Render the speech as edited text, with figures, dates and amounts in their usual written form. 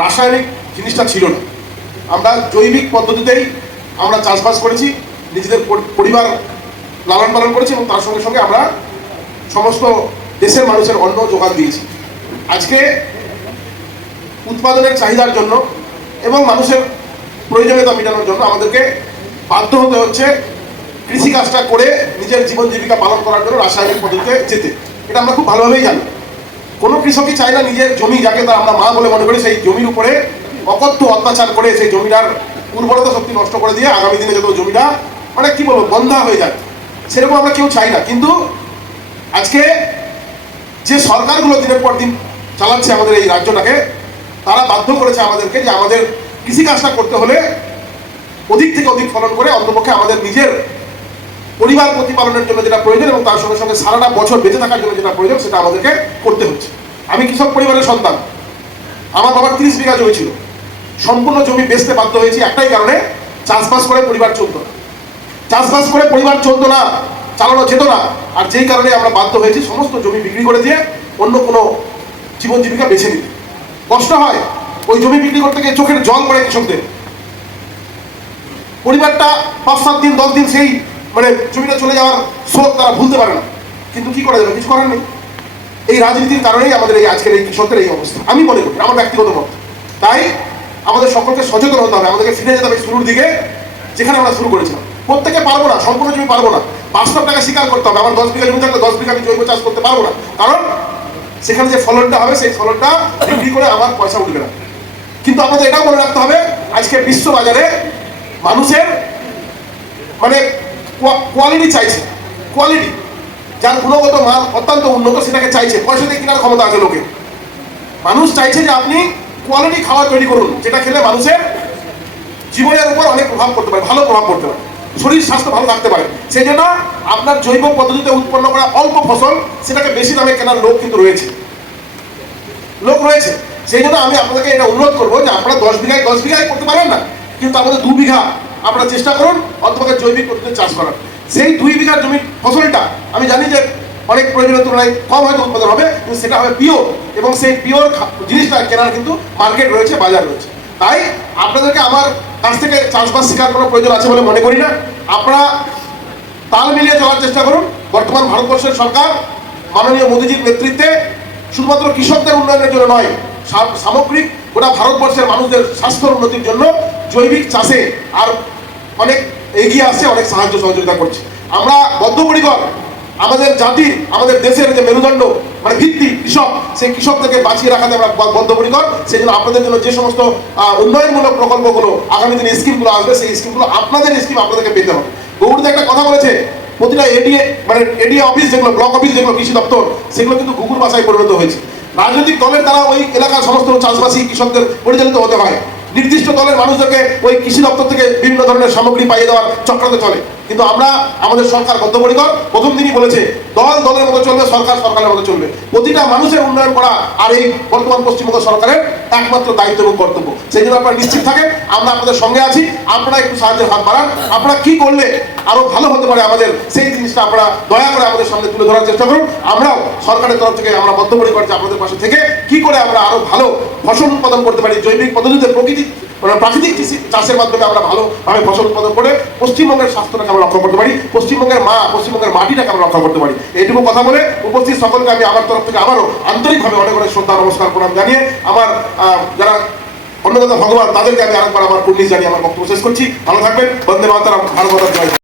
রাসায়নিক জিনিসটা ছিল না। আমরা জৈবিক পদ্ধতিতেই আমরা চাষবাস করেছি, নিজেদের পরিবার লালন পালন করেছি এবং তার সঙ্গে সঙ্গে আমরা সমস্ত দেশের মানুষের অন্ন যোগান দিয়েছি। আজকে উৎপাদনের চাহিদার জন্য এবং মানুষের প্রয়োজনীয়তা মেটানোর জন্য আমাদেরকে বাধ্য হতে হচ্ছে কৃষিকাজটা করে নিজের জীবন জীবিকা পালন করার জন্য রাসায়নিক পদ্ধতিতে যেতে। এটা আমরা খুব ভালোভাবেই জানি। কোনো কৃষকই চায় না নিজের জমি, যাকে তার আমরা মা বলে মনে করি, সেই জমির উপরে অকথ্য অত্যাচার করে সেই জমিটার উর্বরতা শক্তি নষ্ট করে দিয়ে আগামী দিনে যত জমিটা মানে কি বলবো বন্ধা হয়ে যায়, সেরকম আমরা কেউ চাই না। কিন্তু আজকে যে সরকারগুলো দিনের পর দিন চালাচ্ছে আমাদের এই রাজ্যটাকে, তারা বাধ্য করেছে আমাদেরকে যে আমাদের কৃষিকাজটা করতে হলে অধিক থেকে অধিক ফলন করে অন্তপক্ষে আমাদের নিজের পরিবার প্রতিপালনের জন্য যেটা প্রয়োজন এবং তার সঙ্গে সঙ্গে সারাটা বছর বেঁচে থাকার জন্য যেটা প্রয়োজন সেটা আমাদেরকে করতে হচ্ছে। আমি কৃষক পরিবারের সন্তান। আমার বাবার 30 বিঘা জমি ছিল, সম্পূর্ণ জমি বেচতে বাধ্য হয়েছি একটাই কারণে, চাষবাস করে পরিবার চলতো না। চাষবাস করে পরিবার চলতো না, চালানো যেত না। আর যেই কারণে আমরা বাধ্য হয়েছি সমস্ত জমি বিক্রি করে দিয়ে অন্য কোনো জীবন জীবিকা বেছে নিতে। কষ্ট হয় ওই জমি বিক্রি করতে গিয়ে, চোখের জল পড়ে কৃষকদের। পরিবারটা 5-7 দিন 10 দিন সেই মানে জমিটা চলে যাওয়ার শোক তারা ভুলতে পারে না। কিন্তু কি করা যাবে, কিছু করার নেই। এই রাজনীতির কারণেই আমাদের এই আজকের এই কৃষকদের এই অবস্থা আমি মনে করি, আমার ব্যক্তিগত মত। তাই আমাদের সকলকে সচেতন হতে হবে, আমাদেরকে ফিরে যেতে হবে শুরুর দিকে যেখানে আমরা শুরু করেছিলাম। প্রত্যেকে পারবো না, সম্পূর্ণ জমি পারবো না, বাস্তবটাকে স্বীকার করতে হবে। আমার 10 বিঘা জমি থাকলে 10 বিঘা আমি জৈব চাষ করতে পারবো না, কারণ সেখানে যে ফলনটা হবে সেই ফলনটা বিক্রি করে আমার পয়সা উঠবে না। কিন্তু আমাদের এটাও মনে রাখতে হবে, আজকে বিশ্ব বাজারে মানুষের মানে কোয়ালিটি চাইছে, কোয়ালিটি যার গুণগত মান অত্যন্ত উন্নত সেটাকে চাইছে। পয়সা দিয়ে কেনার ক্ষমতা আছে লোকের। মানুষ চাইছে যে আপনি কোয়ালিটি খাবার তৈরি করুন, যেটা খেলে মানুষের জীবনের উপর অনেক প্রভাব পড়তে পারে, ভালো প্রভাব পড়তে পারে, শরীর স্বাস্থ্য ভালো থাকতে পারে। সেই জন্য আপনার জৈব পদ্ধতিতে উৎপন্ন করা অল্প ফসল সেটাকে বেশি দামে কেনার লোক কিন্তু রয়েছে, লোক রয়েছে। সেই জন্য আমি আপনাদেরকে এটা অনুরোধ করবো যে আপনারা 10 বিঘায় করতে পারেন না, কিন্তু আমাদের 2 বিঘা আপনারা চেষ্টা করুন অন্তত জৈবিক পদ্ধতিতে চাষ করার। সেই 2 বিঘা জমির ফসলটা আমি জানি যে অনেক প্রয়োজনের তুলনায় কম হয়তো উৎপাদন হবে, কিন্তু সেটা হবে পিওর, এবং সেই পিওর জিনিসটা কেনার কিন্তু মার্কেট রয়েছে, বাজার রয়েছে। তাই আপনাদেরকে আমার কাছ থেকে চাষবাস শেখার কোনো প্রয়োজন আছে বলে মনে করি না। আপনারা তাল মিলিয়ে চলার চেষ্টা করুন। বর্তমান ভারতবর্ষের সরকার মাননীয় মোদীজির নেতৃত্বে শুধুমাত্র কৃষকদের উন্নয়নের জন্য নয়, সামগ্রিক গোটা ভারতবর্ষের মানুষদের স্বাস্থ্যের উন্নতির জন্য জৈবিক চাষে আর অনেক এগিয়ে আসছে, অনেক সাহায্য সহযোগিতা করছে। আমরা বদ্ধপরিকর, আমাদের জাতির, আমাদের দেশের যে মেরুদণ্ড মানে ভিত্তি কৃষক, সেই কৃষকদেরকে বাঁচিয়ে রাখাতে আমরা বদ্ধপরিকর। সেই জন্য আপনাদের জন্য যে সমস্ত উন্নয়নমূলক প্রকল্পগুলো আগামী দিনে স্কিমগুলো আসবে, সেই স্কিমগুলো আপনাদের স্কিম আপনাদেরকে পেতে হবে। গৌরদা একটা কথা বলেছে, প্রতিটা এডিএ অফিস যেগুলো, ব্লক অফিস যেগুলো কৃষি দপ্তর, সেগুলো কিন্তু গুগুর বাসায় পরিণত হয়েছে। রাজনৈতিক দলের দ্বারা ওই এলাকার সমস্ত চাষবাসী কৃষকদের পরিচালিত হতে হয়। নির্দিষ্ট দলের মানুষদেরকে ওই কৃষি দপ্তর থেকে বিভিন্ন ধরনের সামগ্রী পাইয়ে দেওয়ার চক্রান্ত চলে। কিন্তু আমরা, আমাদের সরকার বদ্ধপরিকর। প্রথম দিনই বলেছে দল দলের মতো চলবে, সরকার সরকারের মতো চলবে। প্রতিটা মানুষের উন্নয়ন করা আর এই বর্তমান পশ্চিমবঙ্গ সরকারের একমাত্র দায়িত্ব এবং কর্তব্য। সেই জন্য আপনারা নিশ্চিত থাকেন, আমরা আপনাদের সঙ্গে আছি। আপনারা একটু সাহায্যের হাত বাড়ান। আপনারা কি করলে আরো ভালো হতে পারে আমাদের, সেই জিনিসটা আপনারা দয়া করে আমাদের সামনে তুলে ধরার চেষ্টা করুন। আমরাও সরকারের তরফ থেকে আমরা বদ্ধপরিকর যে আপনাদের পাশে থেকে কি করে আমরা আরো ভালো ফসল উৎপাদন করতে পারি, জৈবিক পদ্ধতিতে প্রাকৃতিক কৃষি চাষের মাধ্যমে আমরা ভালোভাবে ফসল উৎপাদন করে পশ্চিমবঙ্গের স্বাস্থ্যটাকে আমরা রক্ষা করতে পারি, পশ্চিমবঙ্গের মাটিটাকে আমরা রক্ষা করতে পারি। এইটুকু কথা বলে উপস্থিত সকলকে আমি আমার তরফ থেকে আবারও আন্তরিকভাবে অনেক অনেক শ্রদ্ধা নমস্কার প্রণাম জানিয়ে আমার যারা অন্নদাতা ভগবান তাদেরকে আমি আরেকবার আমার কুর্নিশ জানিয়ে আমার বক্তব্য শেষ করছি। ভালো থাকবেন। বন্দে মাতরম। ভারত মাতা জয়।